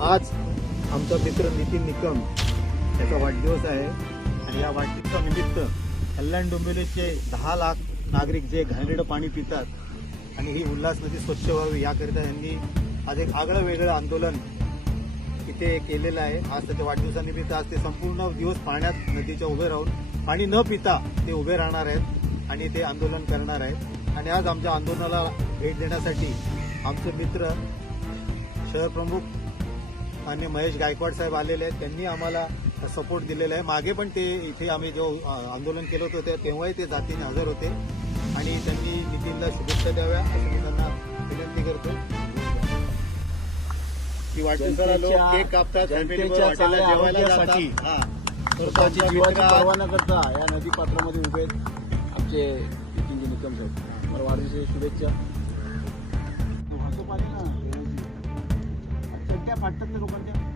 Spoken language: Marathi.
आज आमचा मित्र नितीन निकम याचा वाढदिवस आहे. आणि या वाढदिवसानिमित्त कल्याण डोंबिवलीचे दहा लाख नागरिक जे घाणेरडं पाणी पितात आणि ही उल्हास नदी स्वच्छ व्हावी याकरिता यांनी आज एक आगळं वेगळं आंदोलन इथे केलेलं आहे. आज त्याच्या वाढदिवसानिमित्त आज ते संपूर्ण दिवस पाण्यात नदीच्या उभे राहून पाणी न पिता ते उभे राहणार आहेत आणि ते आंदोलन करणार आहेत. आणि आज आमच्या आंदोलनाला भेट देण्यासाठी आमचे मित्र शहर प्रमुख आणि महेश गायकवाड साहेब आलेले आहेत. त्यांनी आम्हाला सपोर्ट दिलेला आहे. मागे पण ते इथे आम्ही जो आंदोलन केलं होतं ते- तेव्हाही ते जातीने हजर होते. आणि त्यांनी नितीनला शुभेच्छा द्याव्या असं मी त्यांना विनंती करतो. केक कापतात हा. स्वतःची जीवाची पर्वा न करता या नदी पात्रामध्ये उभे आहेत आमचे नितीनजी निकम साहेब. मला वाढदिवसाच्या शुभेच्छा. वाहतो फाटतात ना लोकांच्या.